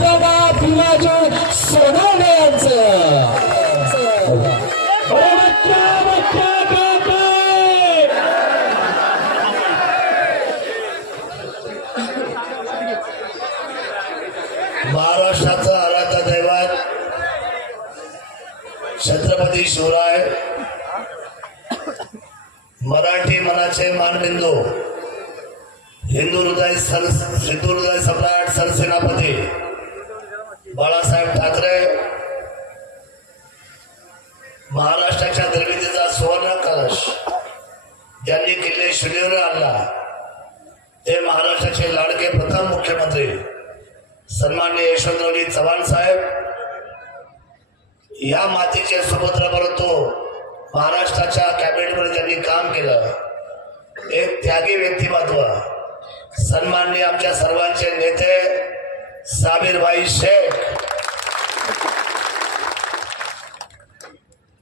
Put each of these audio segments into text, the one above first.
बाबा भीमाजी सोनवणे यांचं. महाराष्ट्राचं आराध्य दैवत छत्रपती शिवराय मराठी मनाचे मानबिंदू हिंदू हृदय सर हिंदू हृदय सम्राट सरसेनापती बाळासाहेब ठाकरे महाराष्ट्राच्या निर्मितीचा सुवर्ण कलश ज्यांनी किल्ले शिडीवर आणला ते महाराष्ट्राचे लाडके प्रथम मुख्यमंत्री सन्मान्य यशवंतरावजी चव्हाण साहेब. या मातीचे सुपुत्र परंतु महाराष्ट्राच्या कॅबिनेटमध्ये त्यांनी काम केलं. एक त्यागी व्यक्तिमत्व. सन्माननीय आमच्या सर्वांचे नेते साबीरभाई शेख।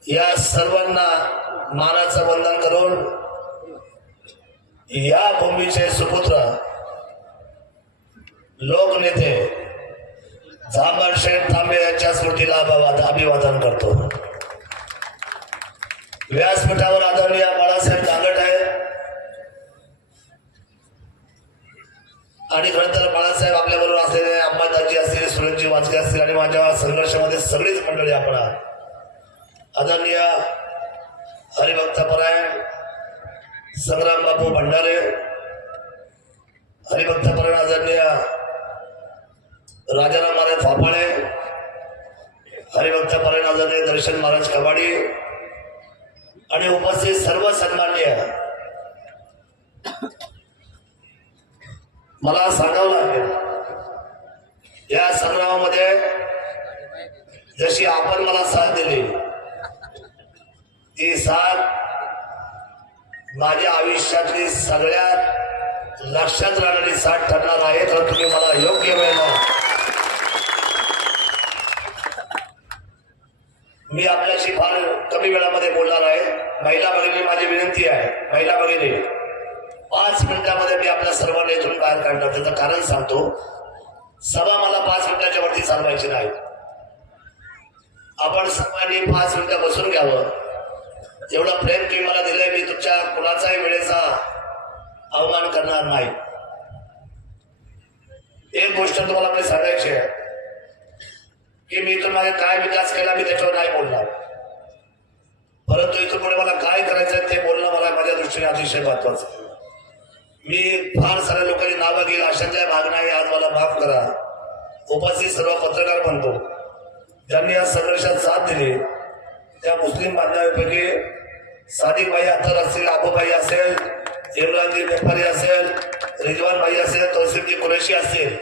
या सर्वांना मानाचं वंदन करून या भूमीचे सुपुत्र लोकनेते शेठ थांबे यांच्या स्मृतीला अभिवाद- अभिवादन करतो. व्यासपीठावर आदरणीय बाळासाहेब दांगट आहे आणि खरं तर बाळासाहेब आपल्या बरोबर असलेले वाचले असतील आणि माझ्या संघर्षामध्ये सगळीच मंडळी आपण आहात. आदरणीय हरिभक्त परायण संग्राम बापू भंडारे हरिभक्त परायण आदरणीय राजाराम महाराज फापाळे हरिभक्त परायण आदरणीय दर्शन महाराज कबाडी आणि उपस्थित सर्व सन्मान्य मला सांगावं लागेल या संग्रामामध्ये जशी आपण मला साथ दिली ती साथ माझ्या आयुष्यातली सगळ्यात लक्षात राहणारी साथ ठरणार आहे तर तुम्ही मला योग्य वेळेला मी आपल्याशी फार कमी वेळामध्ये बोलणार आहे. महिला भगिनी माझी विनंती आहे महिला भगिनी पाच मिनिटामध्ये मी आपल्या सर्वांना इथून बाहेर काढणार त्याचं कारण सांगतो. सभा मला पाच मिनिटाच्या वरती चालवायची नाही. आपण सर्वांनी पाच मिनिटं बसून घ्यावं. एवढं प्रेम तुम्ही मला दिलंय मी तुमच्या कुणाचाही वेळेचा अवमान करणार नाही. एक गोष्ट तुम्हाला आपली सांगायची आहे की मी इथून माझा काय विकास केला मी त्याच्यावर नाही बोलणार. परंतु इथून पुढे मला काय करायचं ते बोलणं मला माझ्या दृष्टीने अतिशय महत्वाचं मी फार साऱ्या लोकांनी नावं घेईल अशातल्या भाग नाही आज मला माफ करा. उपस्थित सर्व पत्रकार बनतो ज्यांनी या संघर्षात साथ दिली त्या मुस्लिम बांधवांपैकी सादिक भाई अत्तर असतील आबूभाई असेल इम्रानजी व्यापारी असेल रिजवान भाई असेल तौसिफजी कुरेशी असतील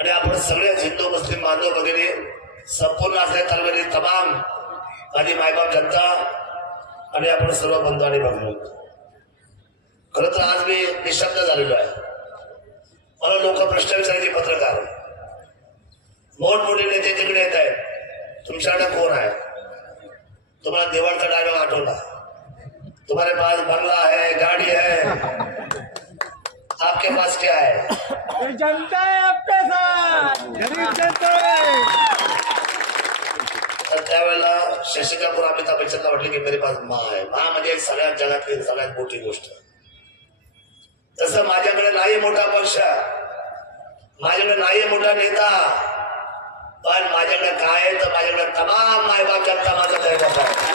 आणि आपण सगळेच हिंदू मुस्लिम बांधव वगैरे संपूर्ण असल्या तालुक्यातील तमाम माझी मायबाप जनता आणि आपण सर्व बंधू आणि बंधू. खरं तर आज मी निशब्द झालेलो आहे. मला लोक प्रश्न विचारायचे पत्रकार. मोठमोठे नेते तिकडे येत आहेत. तुमच्याकडे कोण आहे? तुम्हाला देवाळचा डायलॉग आठवला. तुम्हारे पास बंगला है गाड़ी है आपके पास क्या है? जनता है आपके साथ। जनता है। तर त्यावेळेला शशी कपूर अमिताभ बच्चनला म्हटले की मेरे पास मा आहे. मा म्हणजे सगळ्यात जगातली सगळ्यात मोठी गोष्ट. तसं माझ्याकडे नाही मोठा पक्ष माझ्याकडे नाही मोठा नेता पण माझ्याकडे काय आहे तर माझ्याकडे तमाम मायबाप जनता माझा दैवत आहे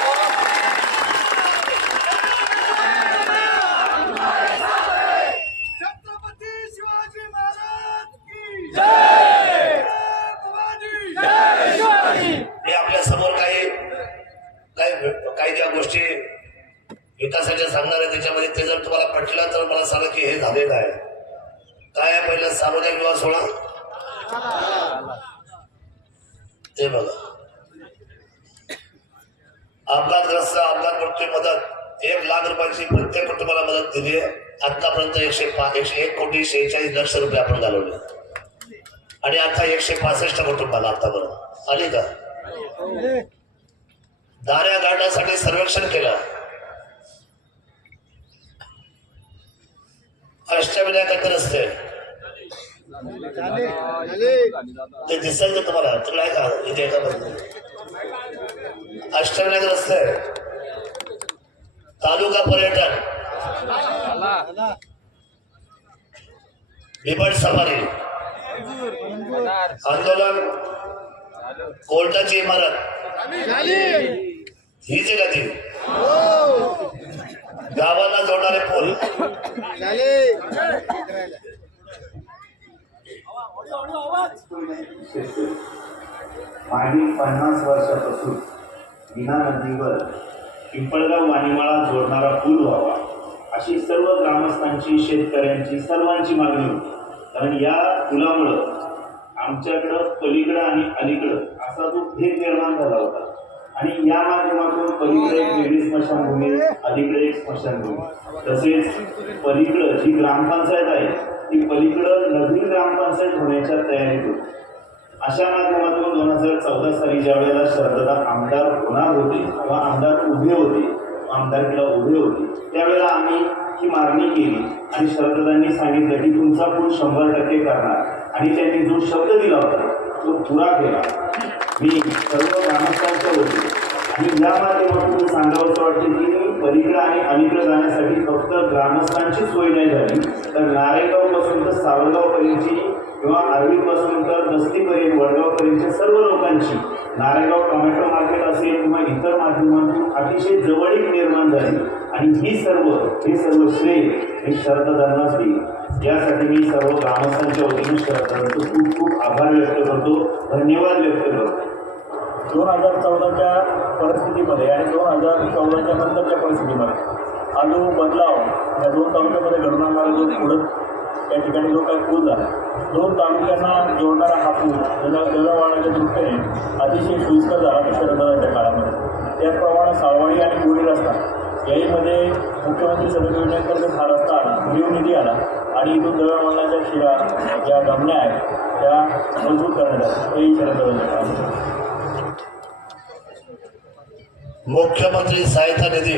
मी आपल्यासमोर काही काही काही ज्या गोष्टी विकासाच्या सांगणार आहे त्याच्यामध्ये ते जर तुम्हाला पटलं तर मला सांगा की हे झालेलं आहे. काय आहे पहिलं? सामुदायिक विवाह सोहळा? ते बघा. अपघातग्रस्त अपघात मृत्यू मदत. एक लाख रुपयाची प्रत्येक कुटुंबाला मदत दिली आहे. आतापर्यंत एकशे पाच एकशे एक कोटी शेहेचाळीस लक्ष रुपये आपण घालवले. आणि आता एकशे पासष्ट कुटुंबाला आतापर्यंत. आली का? दाऱ्या गाडण्यासाठी सर्वेक्षण केलं. अष्टविनायकाचे म्हणजे रस्ते ते दिसेल का तुम्हाला? तुम्ही नाही का? इथे एका बाजूला अष्टविनायक रस्ते तालुका पर्यटन. बिबट सफारी. आंदोलन. कोर्टाची इमारत. हीच आहे का ती गावाला जोडणारे पूल. मागील पन्नास वर्षापासून विना नदीवर पिंपळगाव वाणीमाळा जोडणारा पूल व्हावा अशी सर्व ग्रामस्थांची शेतकऱ्यांची सर्वांची मागणी होती. कारण या पुलामुळं आमच्याकडं पलीकडं आणि अलीकडं असा जो भेद निर्माण झाला होता आणि या माध्यमातून पलीकडे एक वेगळी स्मशानभूमी अलीकडे एक स्मशानभूमी. तसेच पलीकडं जी ग्रामपंचायत आहे ती पलीकडं नवीन ग्रामपंचायत होण्याच्या तयारीत होती अशा माध्यमातून दोन हजार चौदा साली ज्या वेळेला शरददा आमदार होणार होते किंवा आमदार उभे होते आमदारकीला उभे होते त्यावेळेला आम्ही ही मागणी केली. आणि शरददांनी सांगितलं की तुमचा पूल शंभर टक्के करणार. आणि त्यांनी जो शब्द दिला होता तो पुरा केला. मी सर्व ग्रामस्थांच्या होते आणि या माध्यमातून सांगावं असं वाटतं की पलीकडे आणि अलीकडे जाण्यासाठी फक्त ग्रामस्थांची सोय नाही झाली. तर नारेगावपासून तर सावरगावपर्यंतची किंवा आर्वीपासून तर दस्तीपर्यंत वडगावपर्यंतच्या सर्व लोकांची नारेगाव टोमॅटो मार्केट असेल किंवा इतर माध्यमातून अतिशय जवळीक निर्माण झाली. आणि ही सर्व हे सर्व श्रेय हे शरददांनाच देईल यासाठी मी सर्व ग्रामस्थांच्या वतीने शरददांचं खूप खूप आभार व्यक्त करतो. धन्यवाद व्यक्त करतो. दोन हजार चौदाच्या परिस्थितीमध्ये आणि दोन हजार चौदाच्या नंतरच्या परिस्थितीमध्ये हा जो बदलाव या दोन तालुक्यामध्ये घडून आणणारा जो पुढं या ठिकाणी जो काही पूल झाला दोन तालुक्यांना जोडणारा हा पूल ज्याला दळणवळणाच्या दृष्टीने अतिशय सोयीस्कर झाला तो शरदाच्या काळामध्ये त्याचप्रमाणे सावळी आणि बोरी रस्ता याहीमध्ये मुख्यमंत्री सदर योजनेअंतर्गत हा रस्ता आला भरीव निधी आला आणि इथून दळणवळणाच्या शिरा ज्या गमण्या आहेत त्या मजबूत करण्यात आल्या. तेही शरदाच्या काळामध्ये. मुख्यमंत्री सहायता निधी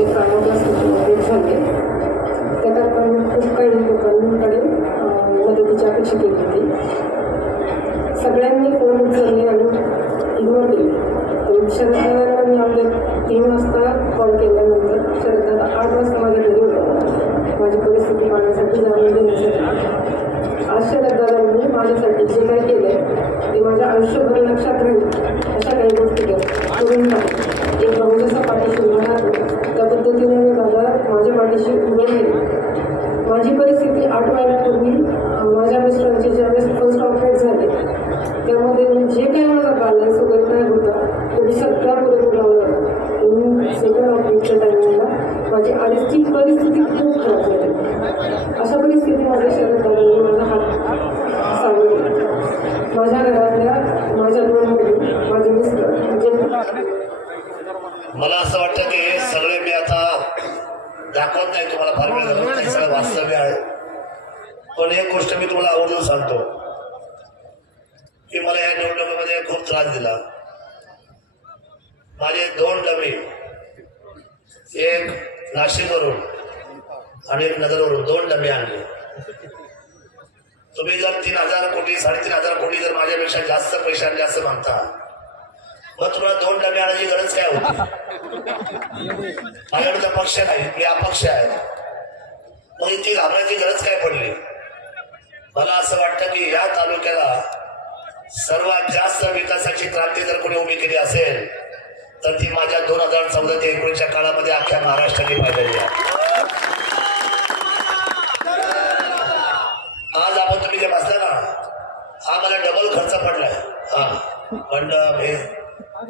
एक कामाच्या झाले. त्यात आपण खूप काही लोकांकडे मदतीची अपेक्षा केली होती. सगळ्यांनी फोन उचलले आणि इग्नोर केले शरदाला मी आपल्या तीन वाजता कॉल केल्यानंतर शरदादा आठ वाजता माझ्या घरी होता माझी परिस्थिती पाहण्यासाठी जाणून घेण्यासाठी आज शरदादांनी माझ्यासाठी जे काही केलंय ते माझ्या आयुष्यभर लक्षात राहील अशा काही गोष्टी केल्या करून टाकल्या. एक भाऊ जसा पाठीशी उभा राहतो त्या पद्धतीने मी दादा माझ्या पाठीशी उभे राहिले माझी परिस्थिती आठ महिन्यापूर्वी अं, माझ्या मिस्टरांचे ज्यावेळेस फर्स्ट ऑपरेट झाले त्यामध्ये मी जे काही माझा बॅलन्स वगैरे काय होता तो मी सगळा पुरेपूर लावला होता म्हणून सेकंड ऑपरेटच्या टायमिंगला माझी आर्थिक परिस्थिती खूप खराब झाली अशा परिस्थितीमध्ये शरद दादांनी माझा हात सावरला माझ्या घरातल्या माझ्या दोन मुली माझे मिस्टर म्हणजे मला असं वाटतं की हे सगळे मी आता दाखवत नाही तुम्हाला फार वेळ झाला हे सगळं वास्तव्य आहे पण एक गोष्ट मी तुम्हाला आवर्जून सांगतो की मला या निवडणुकीमध्ये खूप त्रास दिला माझे दोन डबे एक नाशिकवरून आणि एक नगरवरून दोन डबे आणले. तुम्ही जर तीन हजार कोटी साडेतीन हजार कोटी जर माझ्यापेक्षा जास्त पैसे आणले असं म्हणता मग तुम्हाला दोन डबे आणायची गरज काय होती? माझ्याकडे पक्ष नाही मी अपक्ष आहे. मग ती घाबरायची गरज काय पडली? मला असं वाटतं की या तालुक्याला सर्वात जास्त विकासाची क्रांती जर कोणी उभी केली असेल तर ती माझ्या दोन हजार चौदा ते एकोणीसच्या काळामध्ये अख्ख्या महाराष्ट्राने पाहिलेली आज आपण तुम्ही जे बसला ना हा मला डबल खर्च पडलाय. हा. मंडप हे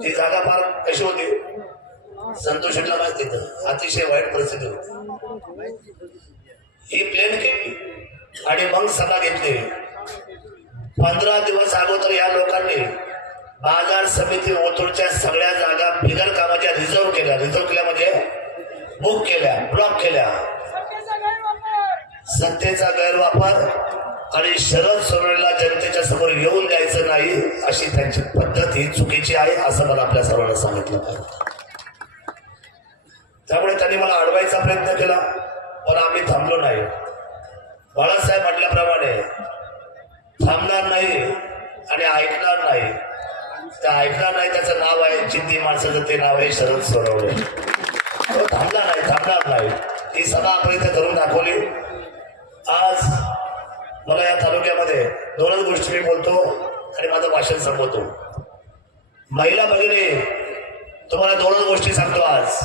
ही जागा फार कशी होती? संतोष शेटला माहिती तिथं अतिशय वाईट परिस्थिती होती. ही प्लेन केली आणि मग सभा घेतली. पंधरा दिवस अगोदर या लोकांनी बाजार समिती ओतूरच्या सगळ्या जागा बिगर कामाच्या रिझर्व केल्या. रिझर्व केल्या म्हणजे बुक केल्या ब्लॉक केल्या. सत्तेचा गैरवापर. आणि शरद सोनवणेला जनतेच्या समोर येऊन द्यायचं नाही अशी त्यांची पद्धत ही चुकीची आहे असं मला आपल्या सर्वांना सांगितलं. पाहिजे त्यामुळे त्यांनी मला अडवायचा प्रयत्न केला पण आम्ही थांबलो नाही. बाळासाहेब म्हटल्याप्रमाणे थांबणार नाही आणि ऐकणार नाही. त्या ऐकणार नाही त्याचं नाव आहे जिद्दी माणसाचं ते नाव आहे शरद सोनवणे. तो थांबला नाही थांबणार नाही. ही सभा आपण इथे धरून दाखवली. आज मला या तालुक्यामध्ये दोनच गोष्टी मी बोलतो आणि माझं भाषण संपवतो. महिला भगिनी तुम्हाला दोनच गोष्टी सांगतो आज.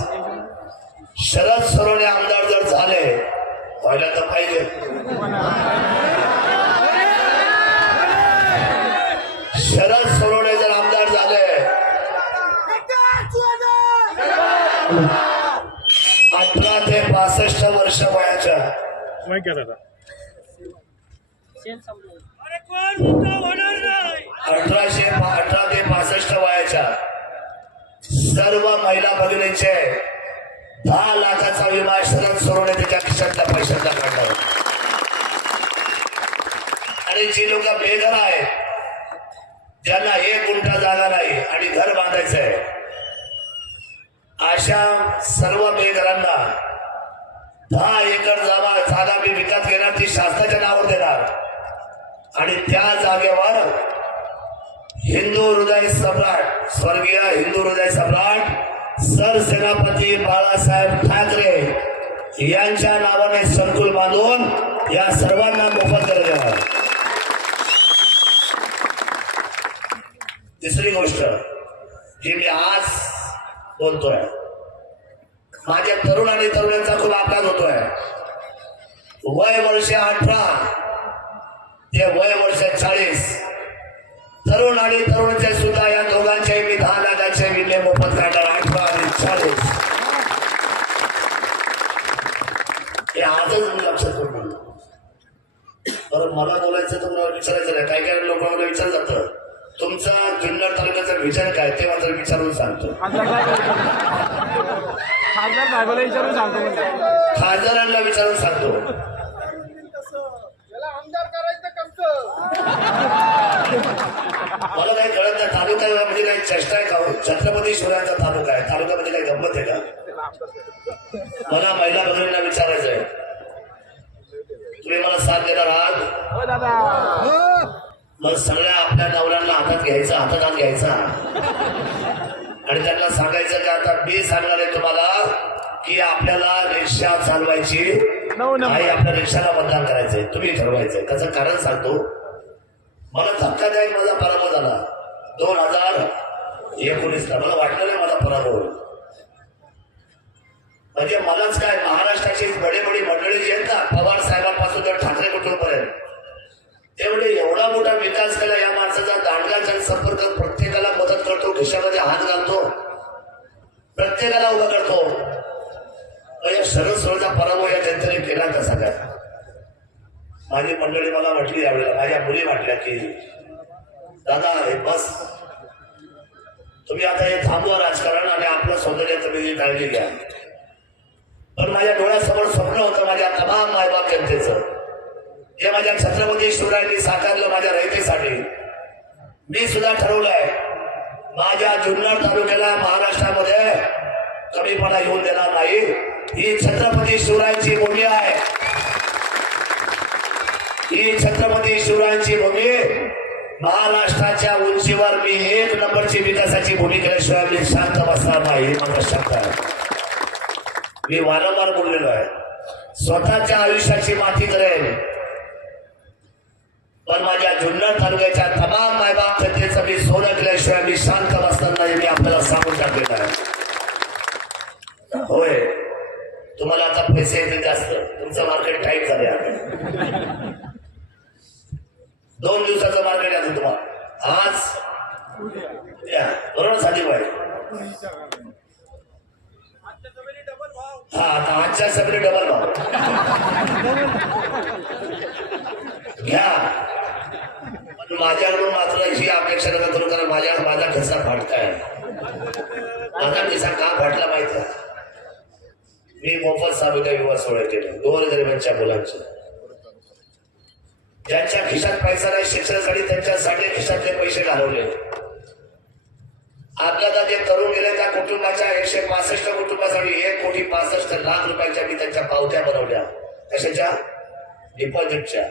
शरद सोनवणे आमदार जर झाले व्हायला तर पाहिजे. शरद सोनवणे जर आमदार झाले अठरा ते पासष्ट वर्ष वयाच्या. अरे कोण? मुद्दा होणार नाही. अठराशे अठरा ते पासष्ट वयाच्या. सर्व महिला भगिनींचे दहा लाखाचा विमा शरद सोडवणे त्याच्या खिशातल्या पैशातला काढणार आणि जी लोक बेघर आहेत ज्यांना एक गुंठा जागा नाही आणि घर बांधायचं आहे अशा सर्व बेघरांना. दहा एकर जागा जागा मी विकत घेणार ती शासनाच्या नावावर देणार. आणि त्या जागेवर हिंदू हृदय सम्राट स्वर्गीय हिंदू हृदय सम्राट सरसेनापती बाळासाहेब ठाकरे यांच्या नावाने संकुल बांधून या सर्वांना मोफत करत देणार. तिसरी गोष्ट जी मी आज बोलतोय. माझ्या तरुण आणि तरुणांचा खूप अपघात होतोय. वय वर्ष अठरा. ते वय वर्ष चाळीस. तरुण आणि तरुणचे सुद्धा या दोघांचे मी दहा लाखाचे विले मोफत काढणार अठरा आणि चाळीस. हे आजच मी लक्षात करून बरं मला बोलायचं तुम्हाला विचारायचं नाही. काही काही लोक विचार जातं. तुमचा जुन्नर तालुक्याचं विचार काय? ते मात्र विचारून सांगतो. खासदार साहेबाला विचारून सांगतो म्हणजे. खासदारांना विचारून सांगतो. मला काही कळत नाही तालुका म्हणजे काही चेष्टा आहे का? हो? छत्रपती शिवरायांचा तालुका आहे. तालुक्यामध्ये काही गंमत आहे का? मला महिला भगिनींना विचारायचं आहे तुम्ही मला साथ देणार आहात? हो दादा. मग सगळ्या आपल्या नवऱ्यांना हातात घ्यायचा हातात हात घ्यायचा. आणि त्यांना सांगायचं की आता मी सांगणार आहे तुम्हाला की आपल्याला रिक्षा चालवायची. आणि आपल्या रिक्षाला मतदान करायचंय. तुम्ही ठरवायचंय. त्याचं कारण सांगतो. मला धक्कादायक माझा पराभव झाला. दोन हजार एकोणीसला. मला वाटलं नाही माझा पराभव होईल. म्हणजे मलाच काय महाराष्ट्राची बडे बडी मंडळी जी आहेत ना पवार साहेबांपासून तर ठाकरे कुटुंबपर्यंत. तेवढे एवढा मोठा विकास केला या माणसाचा दांडगा जनसंपर्क प्रत्येकाला मदत करतो खिशामध्ये हात घालतो प्रत्येकाला उभा करतो. या शरद सोहळ्याचा पराभव या जनतेने केला कसा काय माझी मंडळी मला म्हटली यावेळेला माझ्या मुली म्हटल्या की दादा हे बस. तुम्ही आता हे थांबवा राजकारण आणि आपलं सौंदर्य तुम्ही काळजी घ्या. पण माझ्या डोळ्यासमोर स्वप्न होतं माझ्या तमाम मायबाप जनतेचं. हे माझ्या छत्रपती शिवरायांनी साकारलं माझ्या रयतेसाठी मी सुद्धा ठरवलंय माझ्या जुन्नर तालुक्याला महाराष्ट्रामध्ये कमीपणा येऊन देणार नाही. ही छत्रपती शिवरायांची भूमी आहे. ही छत्रपती शिवरायांची भूमी महाराष्ट्राच्या उंचीवर मी एक नंबरची विकासाची भूमी केल्याशिवाय मी शांत बसणार नाही माझा शब्द आहे. मी वारंवार बोललेलो आहे. स्वतःच्या आयुष्याची माती करेल पण माझ्या जुन्नर तालुक्याच्या तमाम मायबाप जनतेचं मी सोनं केल्याशिवाय मी शांत बसताना मी आपल्याला सांगून टाकलेलं आहे. होय. तुम्हाला आता पैसे येतील जास्त. तुमचं मार्केट टाईट झाले आहे दोन दिवसाचं मार्केट आहे तुम्हाला. आज या बरोबर साधी पाहिजे हा आता आजच्या सगळे डबल भाव. घ्या. माझ्याकडून मात्र ही अपेक्षा नका करू कारण माझ्या माझा घसा फाटताय. माझा घसा का फाटला माहिती मी मोफत साबिका विवाह सोहळा केला. दोन गरिबांच्या मुलांचे. ज्यांच्या खिशात पैसा नाही शिक्षणासाठी त्यांच्यासाठी खिशातले पैसे घालवले. आपल्याला जे तरुण गेले त्या कुटुंबाच्या एकशे पासष्ट कुटुंबासाठी एक कोटी पासष्ट लाख रुपयाच्या मी त्यांच्या पावत्या बनवल्या. कशाच्या? डिपॉझिटच्या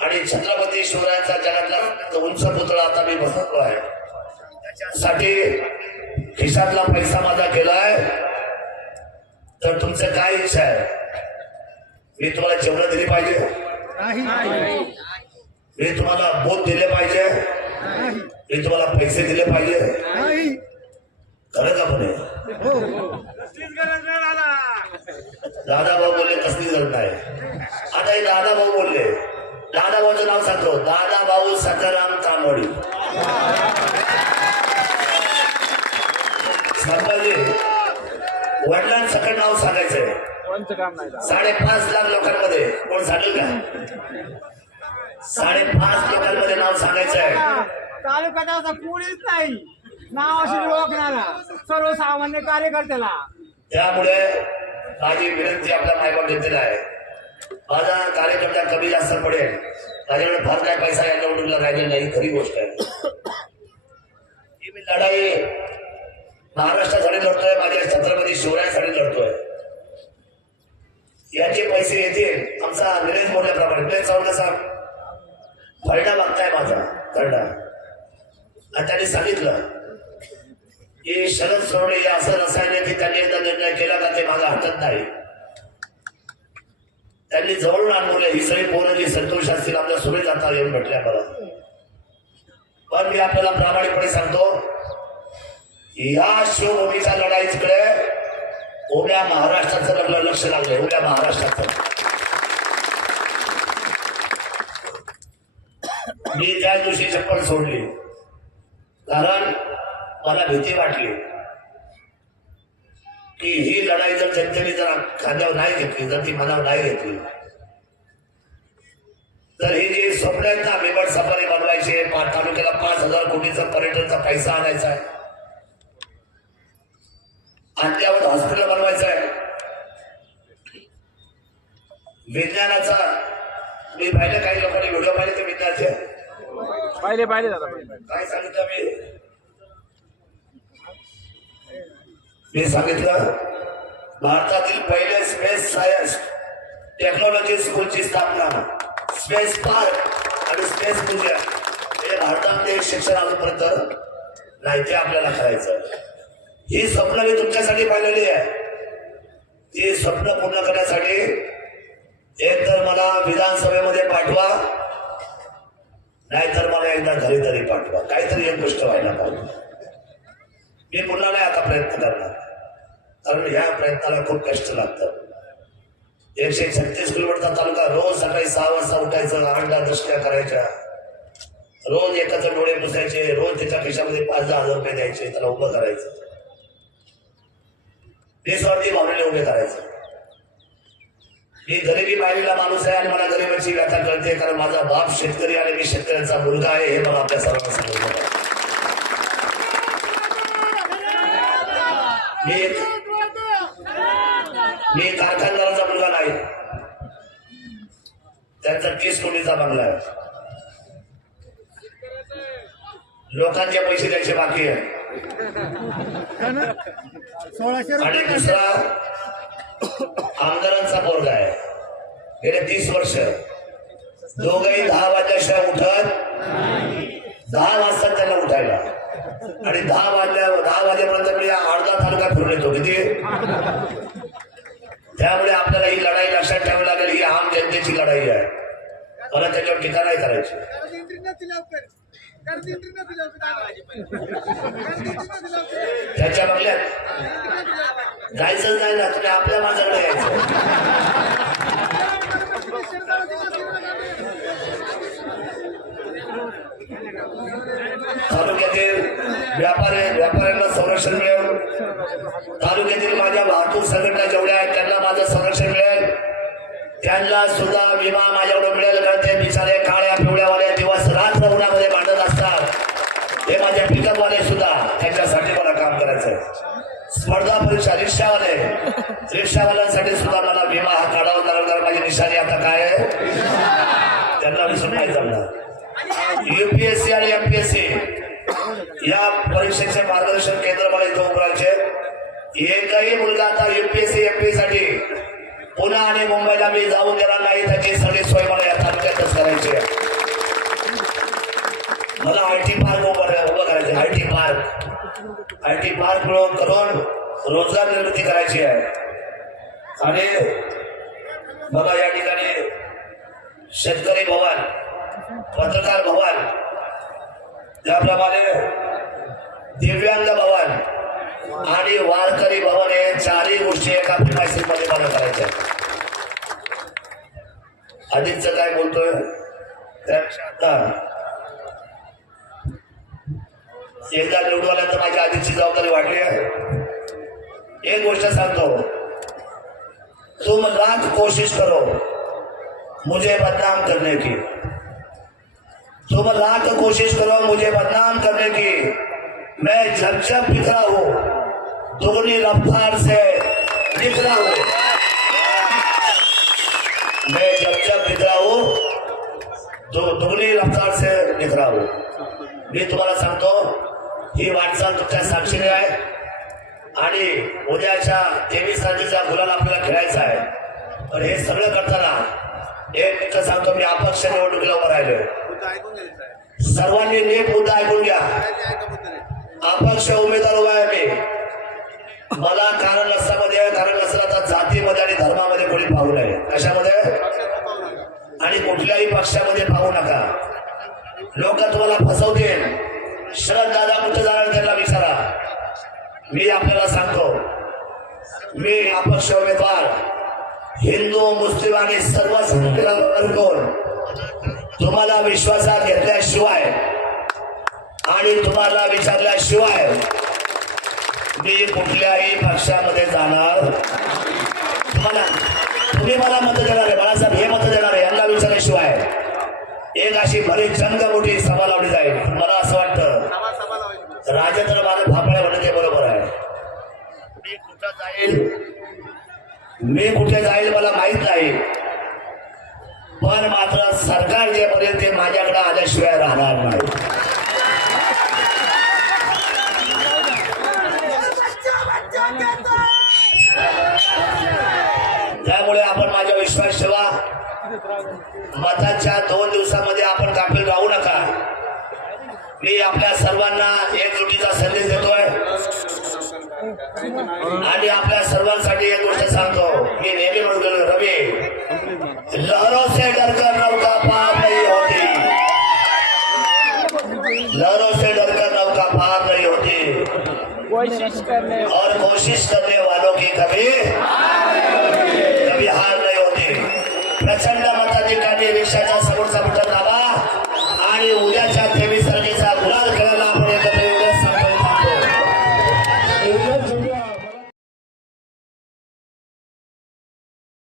आणि छत्रपती शिवरायांचा जगातला उंच पुतळा आता मी बसवतो आहे. त्याच्यासाठी खिशातला पैसा माझा केलाय तर तुमचं काय इच्छा आहे? मी तुम्हाला जेवण दिली पाहिजे. मी तुम्हाला बोध दिले पाहिजे. मी तुम्हाला पैसे दिले पाहिजे. खरं का म्हणे दादा दादा भाऊ बोलले कसली गरज नाही. आता हे दादा भाऊ बोलले. दादा भाऊचं नाव सांगतो. दादा भाऊ सकाराम तांबोडी संभाजी वडिलांसकट नाव सांगायचंय. साडेपाच लाख लोकांमध्ये. कोण सांगेल का? साडेपाच लोकांमध्ये नाव सांगायचंय. तालुक्यात असा कोणीच नाही. नावाशी ओळखणारा सर्वसामान्य कार्यकर्त्याला. त्यामुळे माझी विनंती आपल्या मायबाप घेतलेला आहे. माझा कार्यकर्ता कमी जास्त पडेल. माझ्याकडे फार काय पैसा या निवडणुकीला राहिलेला नाही खरी गोष्ट आहे. ही मी लढाई महाराष्ट्रासाठी लढतोय माझ्या छत्रपती शिवरायासाठी लढतोय. याचे पैसे येतील आमचा निलेश बोलल्याप्रमाणे. निलेश चौघ साहेब फरडा मागताय माझा खरडा आणि त्यांनी सांगितलं की शरद सोडले असं रसायन आहे की त्यांनी एकदा निर्णय केला का ते माझा हातात नाही. त्यांनी जवळून आणवले ही सगळी पोरं जी संतोष असतील आपल्या सुरे आता येऊन भेटल्या मला. पण मी आपल्याला प्रामाणिकपणे सांगतो या शिवभूमीच्या लढाईकडे उभ्या महाराष्ट्राचं लग्न लक्ष लागलंय. उभ्या महाराष्ट्राचं. मी त्या दिवशी चप्पल सोडली कारण मला भीती वाटली. घेतली जर ती मनावर नाही घेतली. तर ही जी स्वप्न आहेत ना बिबट सफारी बनवायची. तालुक्याला पाच हजार कोटीचा पर्यटनचा पैसा आणायचा आहे. आणल्यावर हॉस्पिटल बनवायचं आहे. विज्ञानाचा मी पाहिले काही लोकांनी व्हिडिओ पाहिले ते विज्ञानाचे पाहिले पाहिले. काय सांगितलं मी? मी सांगितलं भारतातील पहिले स्पेस सायन्स टेक्नॉलॉजी स्कूलची स्थापना. स्पेस पार्क आणि स्पेस म्युझियम हे भारतामध्ये शिक्षण अजूनपर्यंत नाही ते आपल्याला करायचं. ही स्वप्न मी तुमच्यासाठी पाहिलेली आहे. ती स्वप्न पूर्ण करण्यासाठी एक तर मला विधानसभेमध्ये पाठवा नाहीतर मला एकदा घरी तरी पाठवा. काहीतरी एक गोष्ट व्हायला पाहिजे. मी पुन्हा नाही आता प्रयत्न करणार. कारण या प्रयत्नाला खूप कष्ट लागतं. एकशे छत्तीस किलोमीटरचा तालुका रोज सकाळी सहा वाजता उठायचं आरडा दृष्ट्या करायच्या. रोज एकाचे डोळे पुसायचे रोज त्याच्या खिशामध्ये पाच दहा हजार रुपये द्यायचे त्याला उभं करायचं. निस्वार्थी भावनेने उभे करायचं. मी गरिबी पाहिलेला माणूस आहे आणि मला गरिबाची व्यथा कळते कारण माझा बाप शेतकरी आणि मी शेतकऱ्यांचा मुलगा आहे हे मला आपल्या सर्वांना सांगितलं मी एक मी कारखानदाराचा मुलगा नाही त्यांचा तीस कोटीचा बंगला आहे लोकांचे पैसे द्यायचे बाकी आहे. आणि दुसरा आमदारांचा पोरगा आहे. गेले तीस वर्ष. दोघही दहा वाजल्याशिवाय उठत दहा वाजता त्यांना उठायला. आणि दहा वाजल्या दहा वाजेपर्यंत मी अर्धा तालुका फिरून येतो किती त्यामुळे आपल्याला ही लढाई लक्षात ठेवावी लागेल ही आम जनतेची लढाई आहे मला त्याच्यावर टीका नाही करायची. त्याच्या बंगल्यात जायचं नाही ना तुम्ही आपल्या माझ्याकडे यायचं. तालुक्यातील व्यापारी व्यापाऱ्यांना संरक्षण मिळेल. तालुक्यातील माझ्या वाहतूक संघटना जेवढ्या आहेत त्यांना माझं संरक्षण मिळेल. त्यांना सुद्धा विमा माझ्याकडून मिळेल कारण ते बिचारे काळ्या पिवळ्यावाले दिवस रात्र उन्हामध्ये भांडत असतात. हे माझे पिकअपवाले सुद्धा त्यांच्यासाठी मला काम करायचं आहे स्पर्धा परीक्षा रिक्षावाले. रिक्षावाल्यांसाठी सुद्धा मला विमा हा काढावा लागला कारण माझी निशाणी आता काय आहे? त्यांना विसरून नाही जमणार. युपीएससी आणि एमपीएससी या परीक्षेचे मार्गदर्शन केंद्र मला इथं उभारायचे. एकही मुलगा आता युपीएससी एमपीएससाठी साठी पुणे आणि मुंबईला मी जाऊन देणार नाही त्याची सगळी सोय मला या तालुक्यातच करायची. आहे मला आय टी पार्क उभं उभं करायचं I T park. I T park करून रोजगार निर्मिती करायची आहे. आणि बघा या ठिकाणी शेतकरी भवन पत्रकार भवन त्याप्रमाणे दिव्यांग भवन आणि वारकरी भवन हे चारही गोष्टी एका प्रिमायसिसमध्ये मला करायच्या. आधीच काय बोलतोय? एकदा निवडून आल्यानंतर माझी आधीची जबाबदारी वाढली आहे. एक गोष्ट सांगतो. तुम लाख कोशिश करो मुझे बदनाम करने की. तुम लाख कोशिश करो मुझे बदनाम करने की. मैं झपझप जब बिखरा हूं. दुगनी रफ्तार से निकला हूं मैं जब जब बिखरा हूं दु, दुगनी रफ्तार से निकला हूं मी तुम्हाला सांगतो ही वाटचाल तुमच्या साक्षीने आहे. आणि उद्याच्या तेवीस तारखेच्या मुलाला आपल्याला खेळायचा आहे. पण हे सगळं करताना एक मित्र सांगतो मी अपक्ष निवडणुकीला उभं राहिलो सर्वांनी नीट मुद्दा ऐकून घ्या. अपक्ष उमेदवार उभा आहे मी. मला कारण नसल्यामध्ये कारण नसलं तर जातीमध्ये आणि धर्मामध्ये कोणी पाहू नये. कशामध्ये? आणि कुठल्याही पक्षामध्ये पाहू नका. लोक तुम्हाला फसवतील. शरद दादा कुठे जाणार त्यांना विचारा. मी आपल्याला सांगतो. मी अपक्ष उमेदवार. हिंदू मुस्लिम आणि सर्व करून तुम्हाला विश्वासात घेतल्याशिवाय आणि तुम्हाला विचारल्याशिवाय मी कुठल्याही पक्षामध्ये जाणार तुम्हाला तुम्ही मला मत देणार आहे बाळासाहेब हे मत देणार आहे यांना विचारल्याशिवाय. एक अशी भरी जंग मोठी सभा लावली जाईल. मला असं वाटतं. राजेंद्र माझं फापळे म्हणते ते बरोबर आहे. मी कुठं जाईल? मी कुठे जाईल मला माहीत नाही. पण मात्र सरकार जे बरेल ते माझ्याकडे आल्याशिवाय राहणार नाही. त्यामुळे आपण माझ्या विश्वास ठेवा. मताच्या दोन दिवसामध्ये आपण कापील राहू नका. मी आपल्या सर्वांना एकजुटीचा संदेश देतोय. आणि आपल्या सर्वांसाठी एक गोष्ट सांगतो. मी नेहमी म्हणतो रवी लहरो से डरकर नौका पार नहीं होती लहरों से डरकर नौका पार नहीं होती कोशिश करने और कोशिश करने वालों की कभी कभी हार नहीं होती। प्रचंड मताधिकारी रिक्षाचा